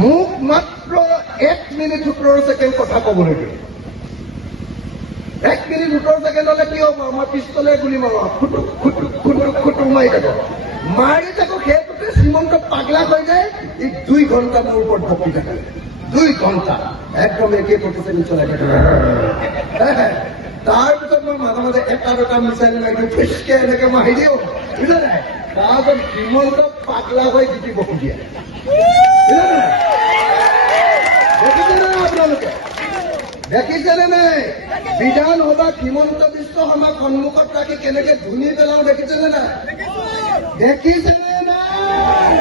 মোক মাত্ৰ 1 minute 17 second কথা ক'বলৈ দিওঁ। 1 মিনিট 17 ছেকেণ্ড হ'লে কি হ'ব? মই পিষ্টলে গুলি মাৰো, খুটুক খুটুক খুটুক খুটুক মাৰি থাকো। মাৰি থাকো, সেইটোতে শ্ৰীমন্ত পাগলা হৈ যায়। এই 2 ঘণ্টা মোৰ ওপৰত ভক্তি থাকে। 2 ঘণ্টা একদম একে প্ৰতিষ্ঠান চলাই থাকে। তাৰপিছত মই মাজে মাজে এটা দুটা মিছাইল মাৰি দিওঁ, ফিচকে এনেকে মাৰি দিওঁ, বুজিলে নাই? তাৰপিছত শ্ৰীমন্ত পাগলা হৈ জিতিব খুজিয়ে। দেখিছেনে আপোনালোকে? দেখিছেনে নাই? বিধানসভাত হিমন্ত বিশ্ব শৰ্মাক সন্মুখত ৰাখি কেনেকে ধুনি পেলাও দেখিছেনে নাই? দেখিছেনে নাই?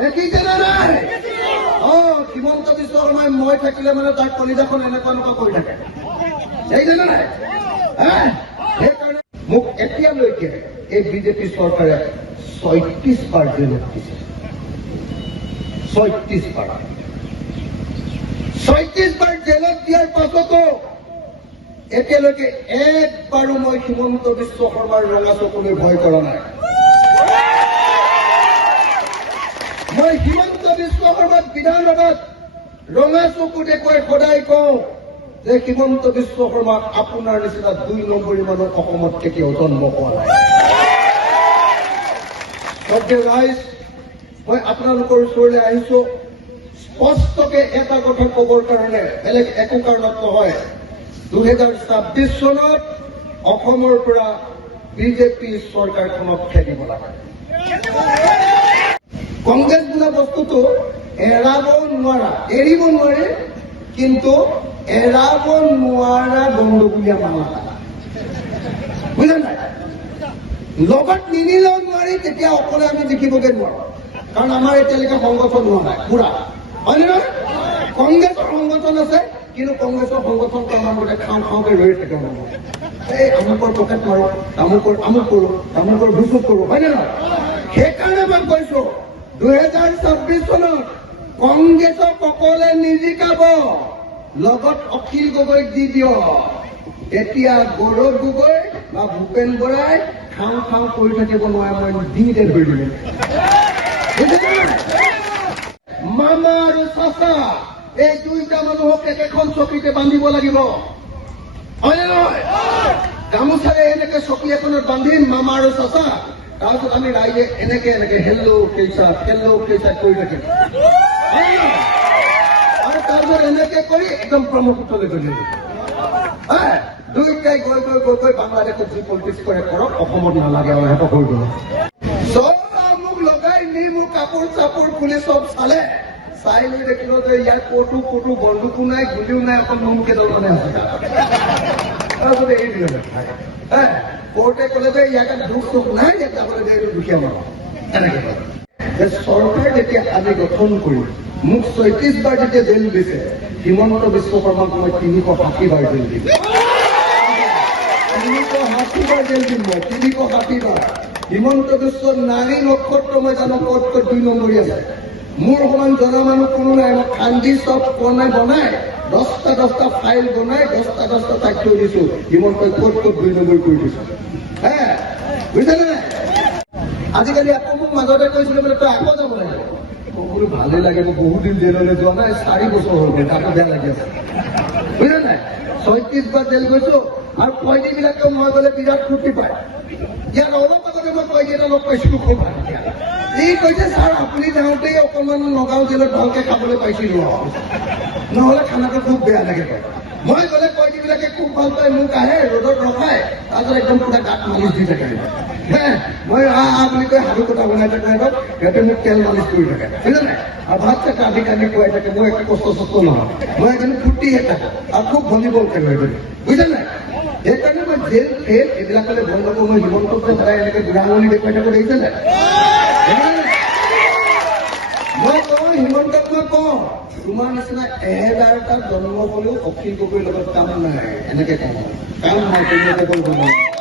দেখিছেনে নাই? হিমন্ত বিশ্ব শৰ্মাই মই থাকিলে মানে তাৰ কলিজাখন এনেকুৱা এনেকুৱা কৰি থাকে। দেখিছেনে নাই? সেইকাৰণে মোক এতিয়ালৈকে এই বিজেপি চৰকাৰে 36 বাৰ জেলত দিছে। 36 বাৰ। 36 বাৰ জেলত দিয়াৰ পাছতো এতিয়ালৈকে একবাৰো মই হিমন্ত বিশ্ব শৰ্মাৰ ৰঙা চকুলৈ ভয় কৰা নাই। মই হিমন্ত বিশ্ব শৰ্মাক বিধানসভাত ৰঙা চকু দেখুৱাই সদায় কওঁ যে হিমন্ত বিশ্ব শৰ্মা আপোনাৰ নিচিনা 2 নম্বৰী মানুহ অসমত কেতিয়াও জন্ম হোৱা নাই। ৰাইজ, মই আপোনালোকৰ ওচৰলৈ আহিছো স্পষ্টকে এটা কথা কবৰ কাৰণে, বেলেগ একো কাৰণত নহয়। 2026 চনত অসমৰ পৰা বিজেপি চৰকাৰখনক খেদিব লাগে। কংগ্ৰেছ বোলা বস্তুটো এৰাব নোৱাৰা, এৰিব নোৱাৰে, কিন্তু এৰাব নোৱাৰা গণ্ডগোলীয়া মানুহ বুজিলে নাই? লগত নিনিলেও নোৱাৰি, তেতিয়া অকলে আমি জিকিবগে নোৱাৰো, কাৰণ আমাৰ এতিয়ালৈকে সংগঠন হোৱা নাই পুৰা, হয়নে নহয়? কংগ্ৰেছৰ সংগঠন আছে, কিন্তু কংগ্ৰেছৰ সংগঠন মানুহবোৰে খাওঁ খাওঁকে ৰৈ থাকে। এই আমুকৰ পকেট মাৰো, আমুকৰ আমুক কৰো, আমুকৰ ভুচুক কৰো, হয়নে নহয়? সেইকাৰণে মই কৈছো 2026 চনত কংগ্ৰেছক অকলে নিজিকাব, লগত অখিল গগৈক দি দিয়ক। এতিয়া গৌৰৱ গগৈ বা ভূপেন বৰাই খাওঁ খাওঁ কৰি থাকিব নোৱাৰে, মই ডিঙিতে ধৰি দিলো। মামা আৰু চাচা, এই 2টা মানুহক একেখন চকীতে বান্ধিব লাগিব, হয়নে নহয়? গামোচাৰে এনেকে চকী এখনত বান্ধিম মামা আৰু চাচা, তাৰপিছত আমি ৰাইজে এনেকে এনেকে হেল্ল' কেইচাত কৰি থাকিম, আৰু তাৰপিছত এনেকে কৰি একদম ব্ৰহ্মপুত্ৰলৈ গৈ থাকিম। 2টাই গৈ গৈ গৈ গৈ বাংলাদেশত যি পলিটিক্স কৰে কৰক, অসমত নালাগে আৰু সিহঁতক হৈ গ'ল। চব মোক লগাই নি মোক কাপোৰ চাপোৰ খুলি চব চালে, চাই লৈ দেখিলো যে ইয়াৰ ক'তো বন্দুকো নাই, গুলিও নাই, অকল নোম কেইডালমানে আছে। তাৰপিছত এৰি দিলে। কোৰ্টে ক'লে যে ইয়াতে দুখ চুখ নাই, ইয়াত যাবলৈ যে এইটো দুখীয়া মানুহ। এনেকে যে চৰকাৰ যেতিয়া আমি গঠন কৰি মোক 36 বাৰ যেতিয়া জেল দিছে, হিমন্ত বিশ্ব শৰ্মাক মই 360 বাৰ জেল দিম। 360 বাৰ জেল দিম মই, 360 বাৰ। হিমন্ত বিশ্ব নাৰী নক্ষত্ৰ মই জানো ক'ত 2 নম্বৰী আছে। মোৰ সমান জনা মানুহ কোনো নাই। মই খান্দি চব বনাই 10টা ফাইল বনাই 10টা তাক থৈ দিছো, হিমন্তই ক'ত 2 নম্বৰ কৰি দিছো। বুজিছেনে নাই? আজিকালি আকৌ মোক মাজতে কৈছিলে বোলে তই আকৌ যাব লাগে। বোলো ভালেই লাগে, মই বহুত দিন জেললৈ যোৱা নাই, 4 বছৰ হ'ল, তাতো বেয়া লাগি আছে। বুজিলে নাই? 36 বাৰ জেল গৈছো, আৰু কয়দীবিলাকেও মই গ'লে বিৰাট ফূৰ্তি পায়। ইয়াত অলপ আগতে মই কয়দী এটা লগ পাইছিলো, খুব ভাল। ই কৈছে ছাৰ আপুনি যাওঁতেই অকণমান নগাঁও জেলত ভালকে খাবলৈ পাইছিলো, নহ'লে খানাটো খুব বেয়া লাগে। মই গ'লে কয়দীবিলাকে খুব ভাল পায়, মোক আহে ৰ'দত ৰখাই, তাৰপিছত একদম পুৰা গাত মালিচ দি থাকে। মই বুলি কৈ সাধু কথা বনাই থাকে, সিহঁতে মোক তেল মালিচ কৰি থাকে, বুজিলে নাই? আৰু ভাত চাত আদি কানি খুৱাই থাকে, মই একো কষ্ট চষ্ট নহয়, মই এজনী ফূৰ্তিহে থাকো, আৰু খুব ভলীবল খেলো এজনী, বুজিলে নাই? সেইকাৰণে মই জেল ফেল এইবিলাকলৈ ভয় নকৰো। মই হিমন্তক সদায় এনেকে বুঢ়াঙুলি দেখুৱাই থাকো, দেখিছে নাই? মই কওঁ হিমন্তক, মই কওঁ তোমাৰ নিচিনা 1000টা জন্ম হ'লেও অখিল গগৈৰ লগত কাম নাই, এনেকে কাম নাই, তুমি কৰিব নোৱাৰা।